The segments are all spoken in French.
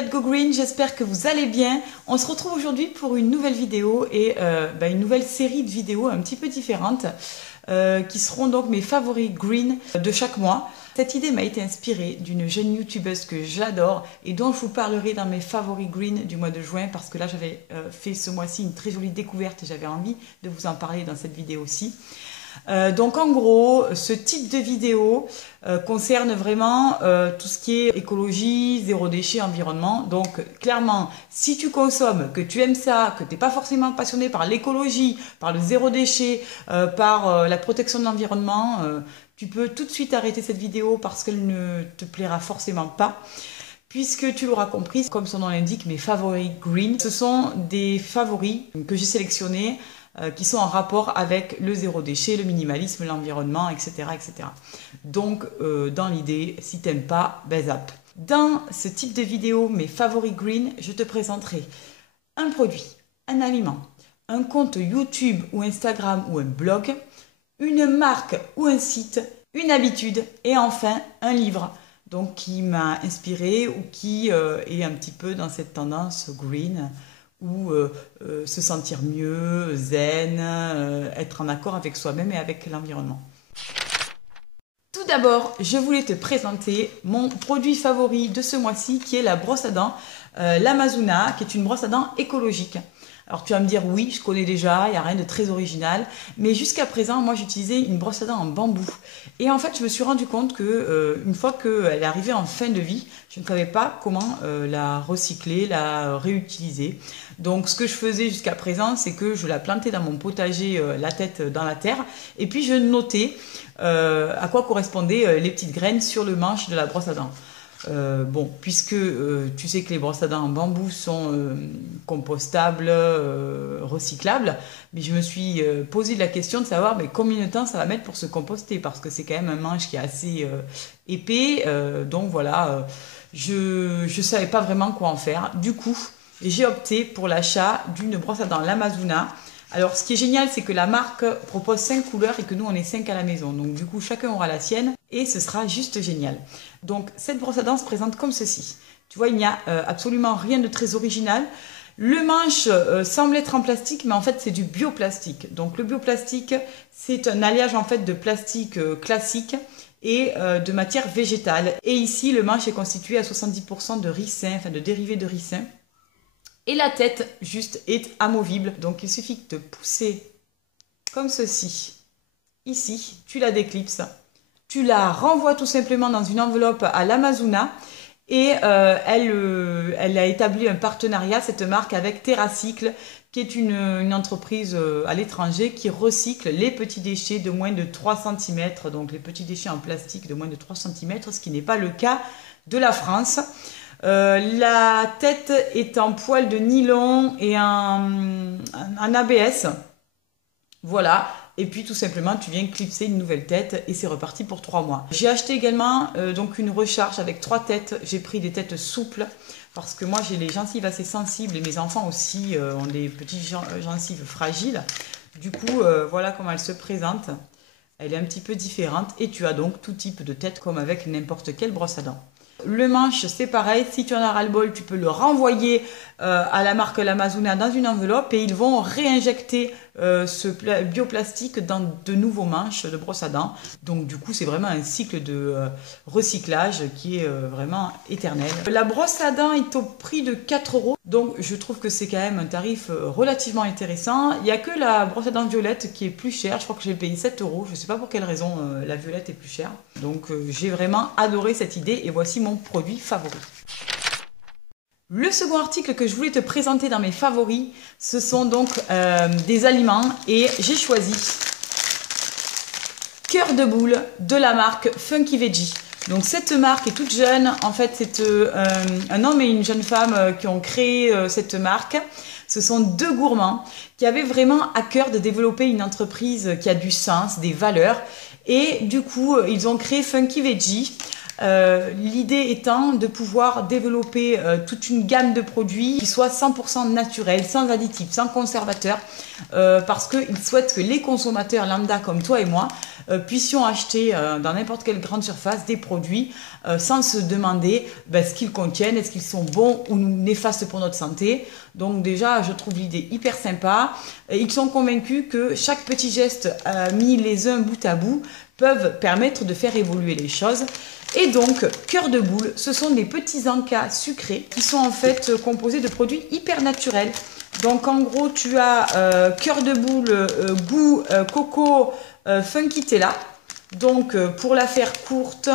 Let's Go Green, j'espère que vous allez bien. On se retrouve aujourd'hui pour une nouvelle vidéo et une nouvelle série de vidéos un petit peu différentes qui seront donc mes favoris green de chaque mois. Cette idée m'a été inspirée d'une jeune youtubeuse que j'adore et dont je vous parlerai dans mes favoris green du mois de juin parce que là j'avais fait ce mois-ci une très jolie découverte et j'avais envie de vous en parler dans cette vidéo aussi. Donc en gros, ce type de vidéo concerne vraiment tout ce qui est écologie, zéro déchet, environnement. Donc clairement, si tu consommes, que tu aimes ça, que tu n'es pas forcément passionné par l'écologie, par le zéro déchet, par la protection de l'environnement, tu peux tout de suite arrêter cette vidéo parce qu'elle ne te plaira forcément pas. Puisque tu l'auras compris, comme son nom l'indique, mes favoris green, ce sont des favoris que j'ai sélectionnés qui sont en rapport avec le zéro déchet, le minimalisme, l'environnement, etc., etc. Donc, dans l'idée, si tu n'aimes pas, ben zap. Dans ce type de vidéo, mes favoris green, je te présenterai un produit, un aliment, un compte YouTube ou Instagram ou un blog, une marque ou un site, une habitude et enfin un livre. Donc, qui m'a inspiré ou qui est un petit peu dans cette tendance green ou se sentir mieux, zen, être en accord avec soi-même et avec l'environnement. Tout d'abord, je voulais te présenter mon produit favori de ce mois-ci qui est la brosse à dents, l'Amazuna, qui est une brosse à dents écologique. Alors tu vas me dire oui, je connais déjà, il n'y a rien de très original, mais jusqu'à présent, moi j'utilisais une brosse à dents en bambou. Et en fait, je me suis rendu compte que une fois qu'elle est arrivée en fin de vie, je ne savais pas comment la recycler, la réutiliser. Donc ce que je faisais jusqu'à présent, c'est que je la plantais dans mon potager, la tête dans la terre, et puis je notais à quoi correspondaient les petites graines sur le manche de la brosse à dents. Bon, puisque tu sais que les brosses à dents en bambou sont compostables, recyclables, mais je me suis posé la question de savoir mais combien de temps ça va mettre pour se composter, parce que c'est quand même un manche qui est assez épais, donc voilà, je ne savais pas vraiment quoi en faire. Du coup, j'ai opté pour l'achat d'une brosse à dents l'Amazuna. Alors, ce qui est génial, c'est que la marque propose 5 couleurs et que nous, on est 5 à la maison. Donc, du coup, chacun aura la sienne et ce sera juste génial. Donc, cette brosse à dents se présente comme ceci. Tu vois, il n'y a absolument rien de très original. Le manche semble être en plastique, mais en fait, c'est du bioplastique. Donc, le bioplastique, c'est un alliage en fait de plastique classique et de matière végétale. Et ici, le manche est constitué à 70% de ricin, enfin de dérivés de ricin. Et la tête, juste, est amovible. Donc, il suffit de pousser comme ceci. Ici, tu la déclipses. Tu la renvoies tout simplement dans une enveloppe à l'Amazuna. Et elle a établi un partenariat, cette marque, avec TerraCycle, qui est une entreprise à l'étranger qui recycle les petits déchets de moins de 3 cm. Donc, les petits déchets en plastique de moins de 3 cm, ce qui n'est pas le cas de la France. La tête est en poil de nylon et en ABS. Voilà. Et puis tout simplement, tu viens clipser une nouvelle tête et c'est reparti pour 3 mois. J'ai acheté également donc une recharge avec 3 têtes. J'ai pris des têtes souples parce que moi j'ai les gencives assez sensibles et mes enfants aussi ont des petites gencives fragiles. Du coup, voilà comment elle se présente. Elle est un petit peu différente et tu as donc tout type de tête comme avec n'importe quelle brosse à dents. Le manche, c'est pareil, si tu en as ras-le-bol, tu peux le renvoyer à la marque l'Amazuna dans une enveloppe et ils vont réinjecter ce bioplastique dans de nouveaux manches de brosse à dents. Donc du coup, c'est vraiment un cycle de recyclage qui est vraiment éternel. La brosse à dents est au prix de 4 €. Donc je trouve que c'est quand même un tarif relativement intéressant. Il n'y a que la brosse à dents violette qui est plus chère. Je crois que j'ai payé 7 €. Je ne sais pas pour quelle raison la violette est plus chère. Donc j'ai vraiment adoré cette idée et voici mon produit favori. Le second article que je voulais te présenter dans mes favoris, ce sont donc des aliments et j'ai choisi Cœur de boule de la marque Funky Veggie. Donc cette marque est toute jeune, en fait c'est un homme et une jeune femme qui ont créé cette marque. Ce sont 2 gourmands qui avaient vraiment à cœur de développer une entreprise qui a du sens, des valeurs. Et du coup, ils ont créé Funky Veggie. L'idée étant de pouvoir développer toute une gamme de produits qui soient 100% naturels, sans additifs, sans conservateurs, parce qu'ils souhaitent que les consommateurs lambda comme toi et moi puissions acheter dans n'importe quelle grande surface des produits sans se demander ce qu'ils contiennent, est-ce qu'ils sont bons ou néfastes pour notre santé. Donc déjà, je trouve l'idée hyper sympa. Ils sont convaincus que chaque petit geste mis les uns bout à bout peuvent permettre de faire évoluer les choses. Et donc, cœur de boule, ce sont des petits encas sucrés qui sont en fait composés de produits hyper naturels. Donc en gros, tu as cœur de boule goût coco Funkitella. Donc pour la faire courte,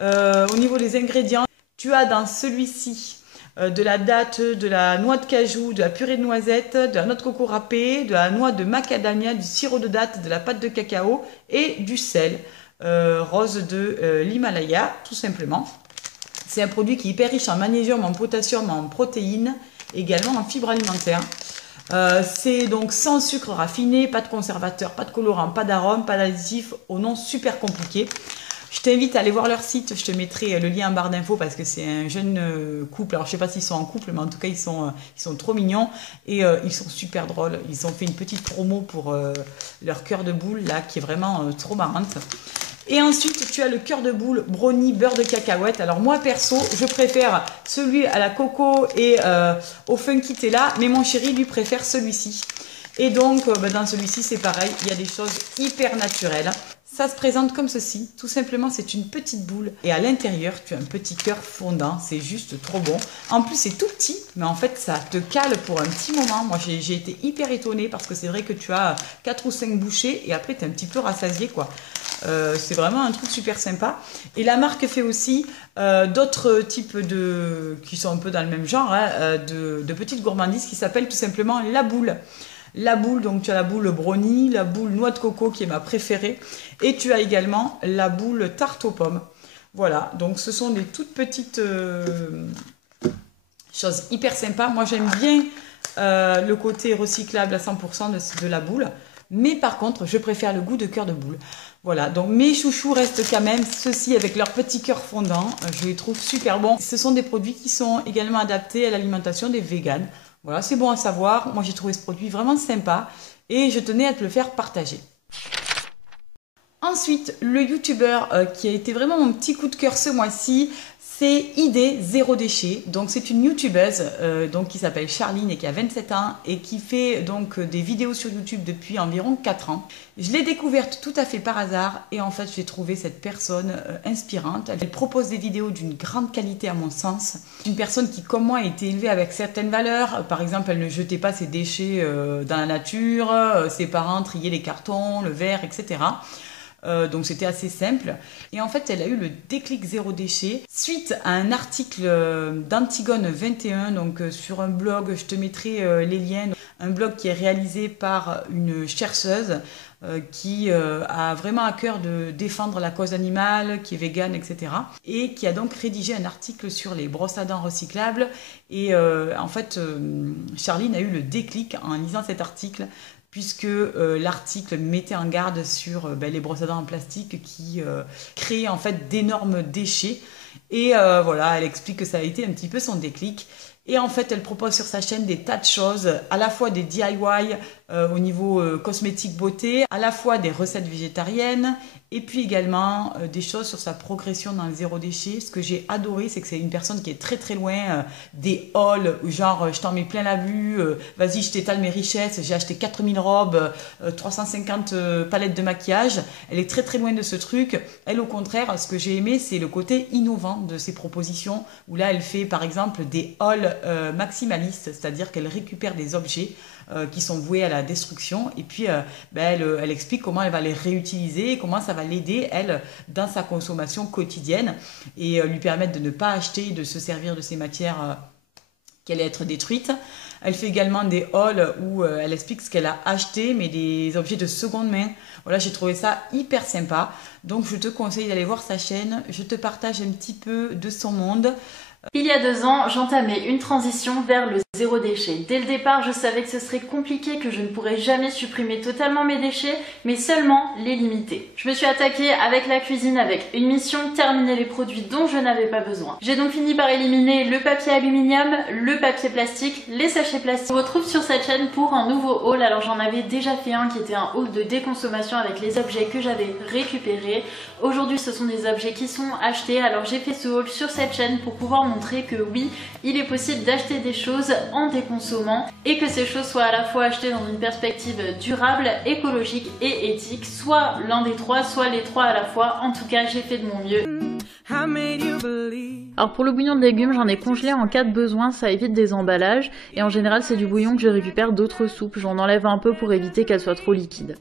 au niveau des ingrédients, tu as dans celui-ci de la date, de la noix de cajou, de la purée de noisettes, de la noix de coco râpée, de la noix de macadamia, du sirop de date, de la pâte de cacao et du sel rose de l'Himalaya, tout simplement. C'est un produit qui est hyper riche en magnésium, en potassium, en protéines, également en fibres alimentaires. C'est donc sans sucre raffiné, pas de conservateur, pas de colorant, pas d'arôme, pas d'additif, au nom super compliqué. Je t'invite à aller voir leur site, je te mettrai le lien en barre d'infos parce que c'est un jeune couple. Alors je sais pas s'ils sont en couple, mais en tout cas ils sont trop mignons et ils sont super drôles. Ils ont fait une petite promo pour leur cœur de boule là qui est vraiment trop marrante. Et ensuite, tu as le cœur de boule brownie beurre de cacahuète. Alors moi, perso, je préfère celui à la coco et au Funkitella, mais mon chéri, lui, préfère celui-ci. Et donc, dans celui-ci, c'est pareil, il y a des choses hyper naturelles. Ça se présente comme ceci, tout simplement, c'est une petite boule. Et à l'intérieur, tu as un petit cœur fondant, c'est juste trop bon. En plus, c'est tout petit, mais en fait, ça te cale pour un petit moment. Moi, j'ai été hyper étonnée parce que c'est vrai que tu as 4 ou 5 bouchées et après, tu es un petit peu rassasié, quoi. C'est vraiment un truc super sympa. Et la marque fait aussi d'autres types qui sont un peu dans le même genre, hein, de petites gourmandises qui s'appellent tout simplement la boule. La boule, donc tu as la boule brownie, la boule noix de coco qui est ma préférée, et tu as également la boule tarte aux pommes. Voilà, donc ce sont des toutes petites choses hyper sympas. Moi j'aime bien le côté recyclable à 100% de la boule, mais par contre je préfère le goût de cœur de boule. Voilà, donc mes chouchous restent quand même ceux-ci avec leur petit cœur fondant, je les trouve super bons. Ce sont des produits qui sont également adaptés à l'alimentation des véganes. Voilà, c'est bon à savoir. Moi, j'ai trouvé ce produit vraiment sympa et je tenais à te le faire partager. Ensuite, le youtubeur qui a été vraiment mon petit coup de cœur ce mois-ci, c'est ID Zéro Déchet. Donc, c'est une youtubeuse qui s'appelle Charline et qui a 27 ans et qui fait donc des vidéos sur YouTube depuis environ 4 ans. Je l'ai découverte tout à fait par hasard et en fait, j'ai trouvé cette personne inspirante. Elle propose des vidéos d'une grande qualité à mon sens. Une personne qui, comme moi, a été élevée avec certaines valeurs. Par exemple, elle ne jetait pas ses déchets dans la nature. Ses parents triaient les cartons, le verre, etc. Donc c'était assez simple. Et en fait, elle a eu le déclic zéro déchet suite à un article d'Antigone 21, donc sur un blog, je te mettrai les liens. Un blog qui est réalisé par une chercheuse qui a vraiment à cœur de défendre la cause animale, qui est végane, etc. Et qui a donc rédigé un article sur les brosses à dents recyclables. Et en fait, Charline a eu le déclic en lisant cet article, puisque l'article mettait en garde sur les brosses à dents en plastique qui créaient en fait d'énormes déchets. Et voilà, elle explique que ça a été un petit peu son déclic. Et en fait, elle propose sur sa chaîne des tas de choses, à la fois des DIY au niveau cosmétique beauté, à la fois des recettes végétariennes, et puis également des choses sur sa progression dans le zéro déchet. Ce que j'ai adoré, c'est que c'est une personne qui est très très loin des hauls, genre je t'en mets plein la vue, vas-y je t'étale mes richesses, j'ai acheté 4000 robes, 350 palettes de maquillage. Elle est très très loin de ce truc. Elle, au contraire, ce que j'ai aimé, c'est le côté innovant de ses propositions, où là elle fait par exemple des hauls maximalistes, c'est-à-dire qu'elle récupère des objets qui sont voués à la destruction et puis elle explique comment elle va les réutiliser et comment ça va l'aider elle dans sa consommation quotidienne et lui permettre de ne pas acheter, de se servir de ces matières qui allaient être détruites. Elle fait également des hauls où elle explique ce qu'elle a acheté, mais des objets de seconde main. Voilà, j'ai trouvé ça hyper sympa. Donc je te conseille d'aller voir sa chaîne. Je te partage un petit peu de son monde. Il y a 2 ans, j'entamais une transition vers le zéro déchet. Dès le départ, je savais que ce serait compliqué, que je ne pourrais jamais supprimer totalement mes déchets, mais seulement les limiter. Je me suis attaquée avec la cuisine avec une mission, terminer les produits dont je n'avais pas besoin. J'ai donc fini par éliminer le papier aluminium, le papier plastique, les sachets plastiques. On se retrouve sur cette chaîne pour un nouveau haul. Alors j'en avais déjà fait un qui était un haul de déconsommation avec les objets que j'avais récupérés. Aujourd'hui, ce sont des objets qui sont achetés. Alors j'ai fait ce haul sur cette chaîne pour pouvoir montrer que oui, il est possible d'acheter des choses en déconsommant et que ces choses soient à la fois achetées dans une perspective durable, écologique et éthique, soit l'un des trois, soit les trois à la fois. En tout cas, j'ai fait de mon mieux. Alors pour le bouillon de légumes, j'en ai congelé en cas de besoin, ça évite des emballages et en général c'est du bouillon que je récupère d'autres soupes, j'en enlève un peu pour éviter qu'elle soit trop liquide.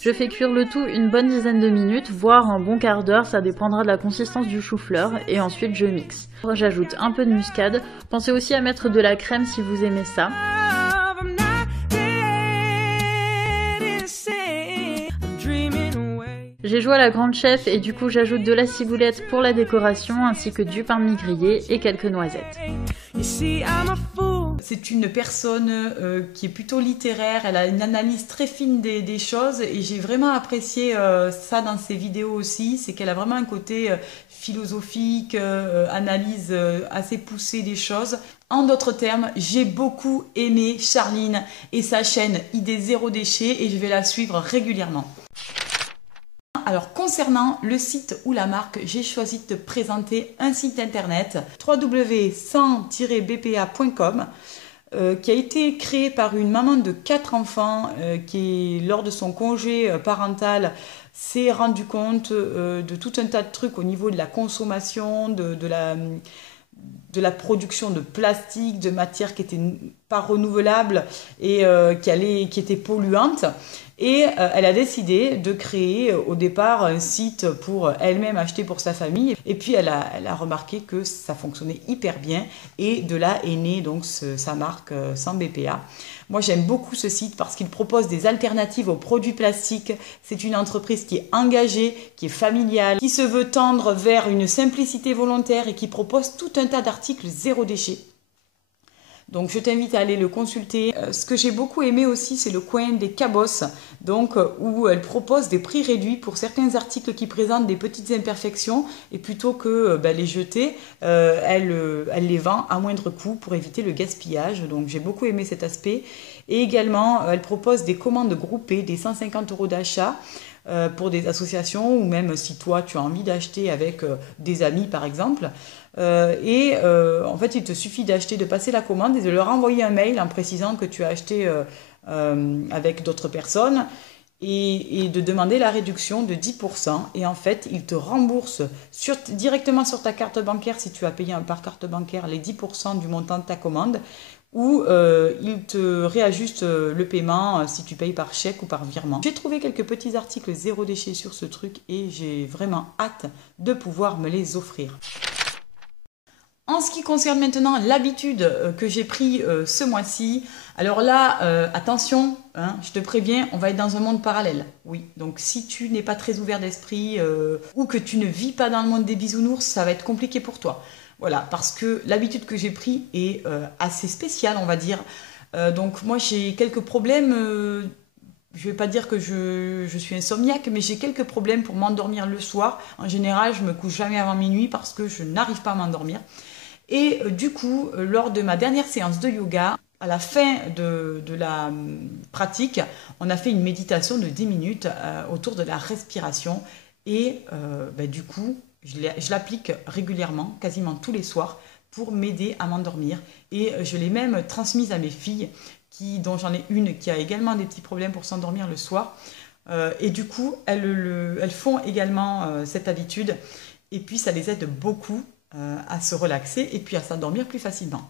Je fais cuire le tout une bonne dizaine de minutes, voire un bon quart d'heure, ça dépendra de la consistance du chou-fleur, et ensuite je mixe. J'ajoute un peu de muscade, pensez aussi à mettre de la crème si vous aimez ça. J'ai joué à la grande chef et du coup j'ajoute de la ciboulette pour la décoration, ainsi que du pain de mie grillé et quelques noisettes. C'est une personne qui est plutôt littéraire, elle a une analyse très fine des choses et j'ai vraiment apprécié ça dans ses vidéos aussi, c'est qu'elle a vraiment un côté philosophique, analyse assez poussée des choses. En d'autres termes, j'ai beaucoup aimé Charline et sa chaîne Idée Zéro Déchet et je vais la suivre régulièrement. Alors concernant le site ou la marque, j'ai choisi de te présenter un site internet www.100-bpa.com qui a été créé par une maman de 4 enfants qui, lors de son congé parental, s'est rendu compte de tout un tas de trucs au niveau de la consommation, de la production de plastique, de matières qui n'étaient pas renouvelables et qui étaient polluantes. Et elle a décidé de créer au départ un site pour elle-même acheter pour sa famille. Et puis elle a remarqué que ça fonctionnait hyper bien. Et de là est née donc sa marque 100 BPA. Moi j'aime beaucoup ce site parce qu'il propose des alternatives aux produits plastiques. C'est une entreprise qui est engagée, qui est familiale, qui se veut tendre vers une simplicité volontaire et qui propose tout un tas d'articles zéro déchet. Donc je t'invite à aller le consulter. Ce que j'ai beaucoup aimé aussi, c'est le coin des cabosses, donc où elle propose des prix réduits pour certains articles qui présentent des petites imperfections et plutôt que les jeter, elle les vend à moindre coût pour éviter le gaspillage. Donc j'ai beaucoup aimé cet aspect. Et également, elle propose des commandes groupées, des 150 € d'achat pour des associations ou même si toi tu as envie d'acheter avec des amis par exemple. En fait il te suffit de passer la commande et de leur envoyer un mail en précisant que tu as acheté avec d'autres personnes et de demander la réduction de 10% et en fait ils te remboursent directement sur ta carte bancaire si tu as payé par carte bancaire les 10% du montant de ta commande ou ils te réajustent le paiement si tu payes par chèque ou par virement. J'ai trouvé quelques petits articles zéro déchet sur ce truc et j'ai vraiment hâte de pouvoir me les offrir. En ce qui concerne maintenant l'habitude que j'ai pris ce mois-ci, alors là, attention, hein, je te préviens, on va être dans un monde parallèle. Oui, donc si tu n'es pas très ouvert d'esprit ou que tu ne vis pas dans le monde des bisounours, ça va être compliqué pour toi. Voilà, parce que l'habitude que j'ai prise est assez spéciale, on va dire. Donc moi, j'ai quelques problèmes. Je ne vais pas dire que je suis insomniaque, mais j'ai quelques problèmes pour m'endormir le soir. En général, je ne me couche jamais avant minuit parce que je n'arrive pas à m'endormir. Et du coup, lors de ma dernière séance de yoga, à la fin de la pratique, on a fait une méditation de 10 minutes autour de la respiration. Et du coup, je l'applique régulièrement, quasiment tous les soirs, pour m'aider à m'endormir. Et je l'ai même transmise à mes filles, dont j'en ai une qui a également des petits problèmes pour s'endormir le soir. Et du coup, elles font également cette habitude. Et puis, ça les aide beaucoup à se relaxer et puis à s'endormir plus facilement.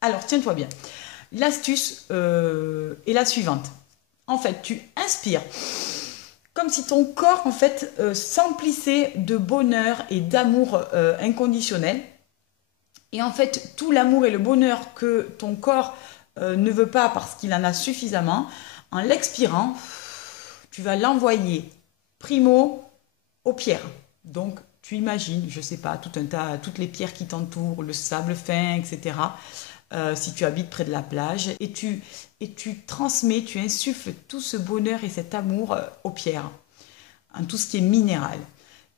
Alors, tiens-toi bien. L'astuce est la suivante. En fait, tu inspires comme si ton corps en fait s'emplissait de bonheur et d'amour inconditionnel. Et en fait, tout l'amour et le bonheur que ton corps ne veut pas parce qu'il en a suffisamment, en l'expirant, tu vas l'envoyer primo aux pierres. Donc, tu imagines, je sais pas, tout un tas, toutes les pierres qui t'entourent, le sable fin, etc. Si tu habites près de la plage, et tu transmets, tu insuffles tout ce bonheur et cet amour aux pierres, en tout ce qui est minéral.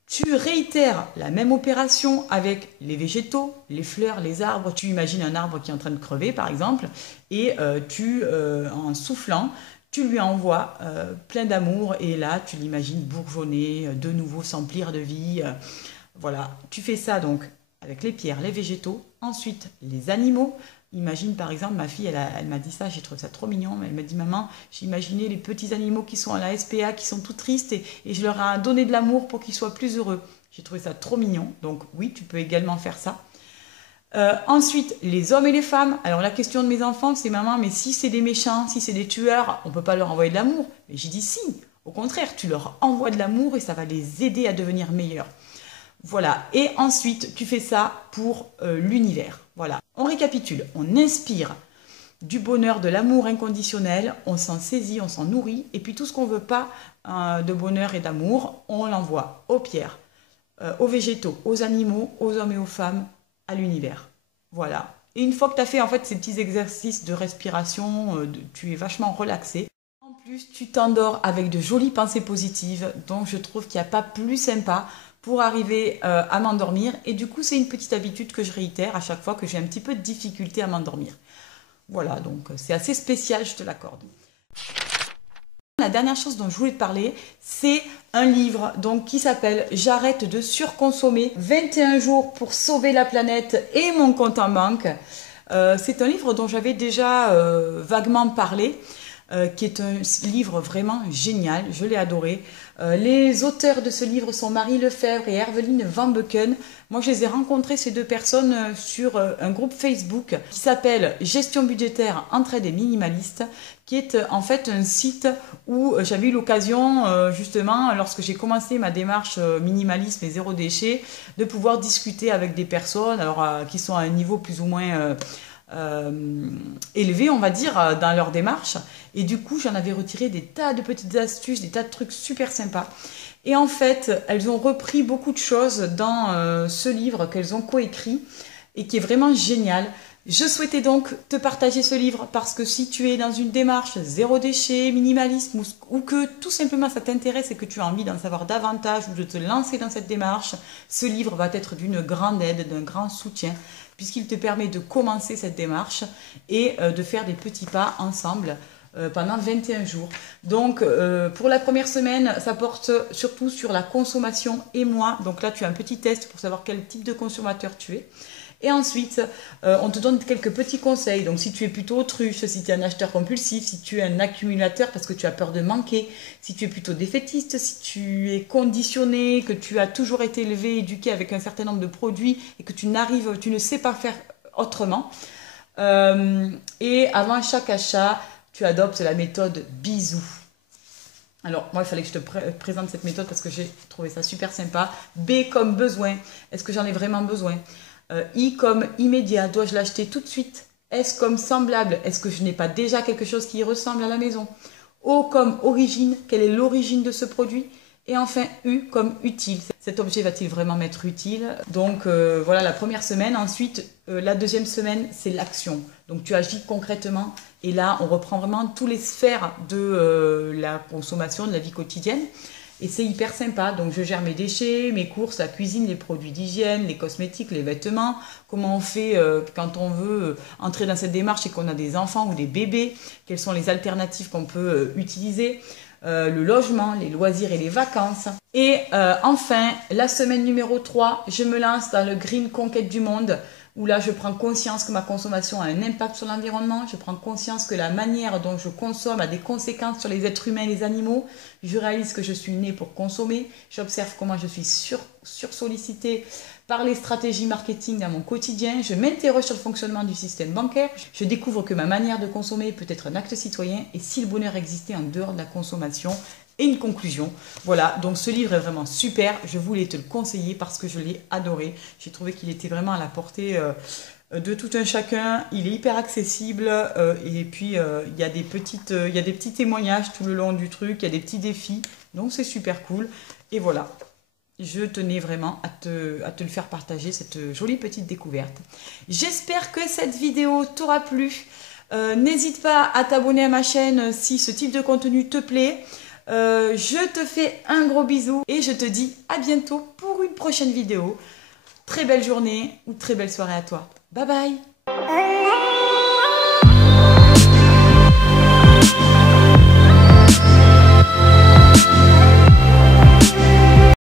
Tu réitères la même opération avec les végétaux, les fleurs, les arbres. Tu imagines un arbre qui est en train de crever, par exemple, et en soufflant, tu lui envoies plein d'amour, et là, tu l'imagines bourgeonner, de nouveau s'emplir de vie. Voilà, tu fais ça donc avec les pierres, les végétaux, ensuite les animaux. Imagine par exemple, ma fille, elle m'a dit ça, j'ai trouvé ça trop mignon, mais elle m'a dit, maman, j'ai imaginé les petits animaux qui sont à la SPA, qui sont tout tristes, et je leur ai donné de l'amour pour qu'ils soient plus heureux. J'ai trouvé ça trop mignon, donc oui, tu peux également faire ça. Ensuite, les hommes et les femmes. Alors la question de mes enfants, c'est, maman, mais si c'est des méchants, si c'est des tueurs, on ne peut pas leur envoyer de l'amour. Mais j'ai dit si, au contraire, tu leur envoies de l'amour et ça va les aider à devenir meilleurs. Voilà, et ensuite tu fais ça pour l'univers. Voilà, on récapitule, on inspire du bonheur, de l'amour inconditionnel, on s'en saisit, on s'en nourrit, et puis tout ce qu'on ne veut pas de bonheur et d'amour, on l'envoie aux pierres, aux végétaux, aux animaux, aux hommes et aux femmes, à l'univers. Voilà, et une fois que tu as fait en fait ces petits exercices de respiration, tu es vachement relaxé. En plus, tu t'endors avec de jolies pensées positives, donc je trouve qu'il n'y a pas plus sympa pour arriver à m'endormir. Et du coup, c'est une petite habitude que je réitère à chaque fois que j'ai un petit peu de difficulté à m'endormir. Voilà, donc c'est assez spécial, je te l'accorde. La dernière chose dont je voulais te parler, c'est un livre donc, qui s'appelle « J'arrête de surconsommer, 21 jours pour sauver la planète et mon compte en banque ». C'est un livre dont j'avais déjà vaguement parlé, qui est un livre vraiment génial, je l'ai adoré. Les auteurs de ce livre sont Marie Lefebvre et Herveline Van Beuken. Moi, je les ai rencontrés, ces deux personnes, sur un groupe Facebook qui s'appelle Gestion budgétaire, entraide et minimaliste, qui est en fait un site où j'avais eu l'occasion, justement, lorsque j'ai commencé ma démarche minimalisme et zéro déchet, de pouvoir discuter avec des personnes alors, qui sont à un niveau plus ou moins élevés, on va dire, dans leur démarche. Et du coup, j'en avais retiré des tas de petites astuces, des tas de trucs super sympas. Et en fait, elles ont repris beaucoup de choses dans ce livre qu'elles ont coécrit et qui est vraiment génial. Je souhaitais donc te partager ce livre parce que si tu es dans une démarche zéro déchet, minimalisme, ou que tout simplement ça t'intéresse et que tu as envie d'en savoir davantage ou de te lancer dans cette démarche, ce livre va être d'une grande aide, d'un grand soutien, puisqu'il te permet de commencer cette démarche et de faire des petits pas ensemble pendant 21 jours. Donc pour la première semaine, ça porte surtout sur la consommation et moi. Donc là, tu as un petit test pour savoir quel type de consommateur tu es. Et ensuite, on te donne quelques petits conseils. Donc si tu es plutôt autruche, si tu es un acheteur compulsif, si tu es un accumulateur parce que tu as peur de manquer, si tu es plutôt défaitiste, si tu es conditionné, que tu as toujours été élevé, éduqué avec un certain nombre de produits et que tu ne sais pas faire autrement. Et avant chaque achat, tu adoptes la méthode bisou. Alors, moi, il fallait que je te présente cette méthode parce que j'ai trouvé ça super sympa. B comme besoin. Est-ce que j'en ai vraiment besoin? I comme immédiat. Dois-je l'acheter tout de suite? S comme semblable. Est-ce que je n'ai pas déjà quelque chose qui y ressemble à la maison? O comme origine. Quelle est l'origine de ce produit? Et enfin, U comme utile. Cet objet va-t-il vraiment m'être utile? Donc voilà la première semaine. Ensuite, la deuxième semaine, c'est l'action. Donc tu agis concrètement. Et là, on reprend vraiment toutes les sphères de la consommation, de la vie quotidienne. Et c'est hyper sympa. Donc je gère mes déchets, mes courses, la cuisine, les produits d'hygiène, les cosmétiques, les vêtements. Comment on fait quand on veut entrer dans cette démarche et qu'on a des enfants ou des bébés? Quelles sont les alternatives qu'on peut utiliser? Le logement, les loisirs et les vacances. Et enfin, la semaine numéro 3, je me lance dans le Green Conquête du Monde, où là je prends conscience que ma consommation a un impact sur l'environnement, je prends conscience que la manière dont je consomme a des conséquences sur les êtres humains et les animaux, je réalise que je suis née pour consommer, j'observe comment je suis sursollicitée par les stratégies marketing dans mon quotidien, je m'interroge sur le fonctionnement du système bancaire, je découvre que ma manière de consommer peut être un acte citoyen et si le bonheur existait en dehors de la consommation. Et une conclusion. Voilà, donc ce livre est vraiment super. Je voulais te le conseiller parce que je l'ai adoré. J'ai trouvé qu'il était vraiment à la portée de tout un chacun. Il est hyper accessible et puis il y a des petits témoignages tout le long du truc. Il y a des petits défis. Donc c'est super cool. Et voilà. je tenais vraiment à te le faire partager, cette jolie petite découverte. J'espère que cette vidéo t'aura plu. N'hésite pas à t'abonner à ma chaîne si ce type de contenu te plaît. Je te fais un gros bisou et je te dis à bientôt pour une prochaine vidéo. Très belle journée ou très belle soirée à toi. Bye bye.